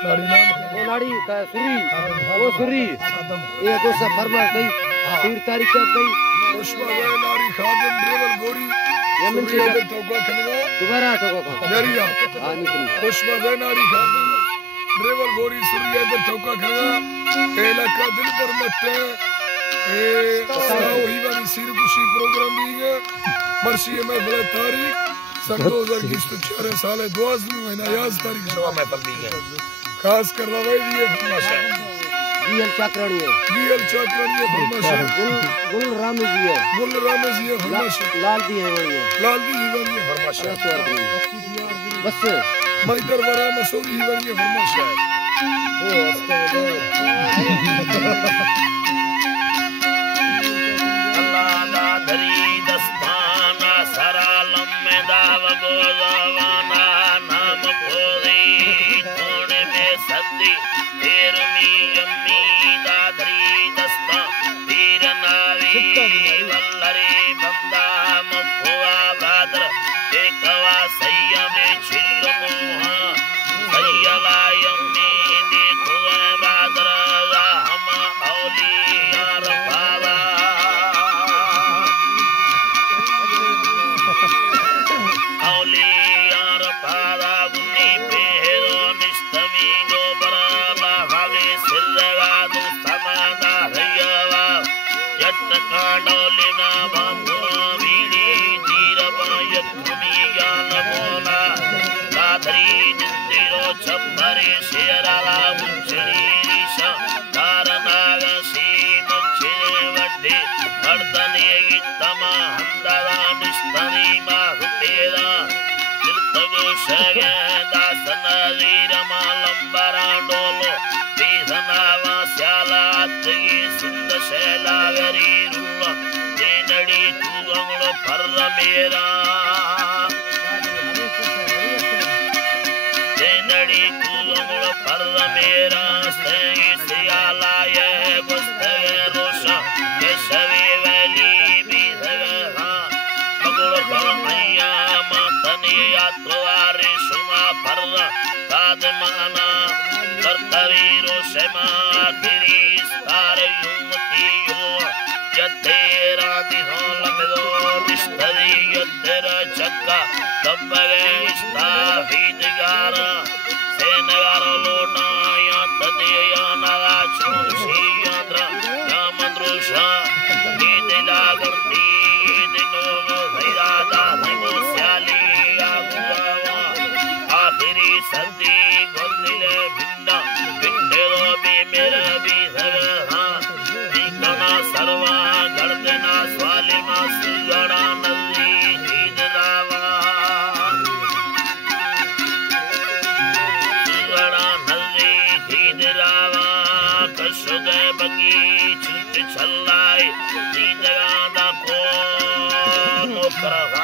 वो नाड़ी का सुरी वो सुरी ये तो सब फरमाश गई तीर तारीख गई पुष्पा गए नाड़ी खादिम ड्रेवल गोरी यमन से ठोका खनगा दोबारा ठोका दरिया हां निकली पुष्पा गए नाड़ी खादिम ड्रेवल गोरी सुरी इधर ठोका खनगा एला का दिल पर मट्टे ए साओ ही वाली सिर खुशी प्रोग्राम भी है मर्सी में बड़े तारीख सन 2024 साल 12 महीना 11 तारीख सवा में पल दी है खास कर रवाई दी है फरमाशा जीएल चाकरानी है फरमाशा गुल रामे जी है फरमाशा लाल दी है वही है फरमाशा बस मैदर वरा मसूरी ही बनी है फरमाशा ओ अल्लाह ना धरी दस्ताना सरालम में दाव गोवाना नाम खोरी थोड़े में सदी तेरमी यम्मी दाधरी दस्ता तीर नावी वल्लरे बंदा मफुआ बादर देखवा सैया में छिल्लमुहा सैयला यम्मी देखुए बादर हम औलिया रफावा औलिया रफावा गुनी पेहरो निस्तमी गोबरा लावे सिरगा दो समादा रयवा यत काडोलिना बामुरा वीरी जीरबा यत्मी याल बोला दाधरी निंदिरो छप्परे शेराला मुंचली रीशा कारनाग सीम छिरे वड्डे मर्दने इत्तमा हमदरा निस्तनी माहुतेरा तिलतगो शगे दासन वीरमा लंबरा डोलो बेधनावा स्याला अत्तगी सिंध शैला गरीरुला देनड़ी तुगंगलो फर्र मेरा देनड़ी तुगंगलो फर्र मेरा सही सियाला ये गुस्तगे रोशा ये शवे वैली बीधगा बगुड़ फरमैया मातनी यात्वारे शुमा फर्र कादमाना कर्तवीरो शमा फिरिस्तार युमती यो यतेरा दिहोल मेदो रिश्तरी यतेरा चक्का दब्बगे इस्ताफीदगारा सेनगार लोना या तदेया नगा चुशी यात्रा या मंद्रुषा दिला करती दिनो भैरादा भगो स्याली आगुवा आखिरी सर्दी गोदिले भिन्ना भिन्नेरो भी मेरा भी सगा दिखना सर्वा गर्दना स्वालिमा सुगड़ा नल्ली जीदरावा सुगड़ा नल्ली जीदरावा कशुदे बगी छुट छल्लाई जीदगा दा को नोकरा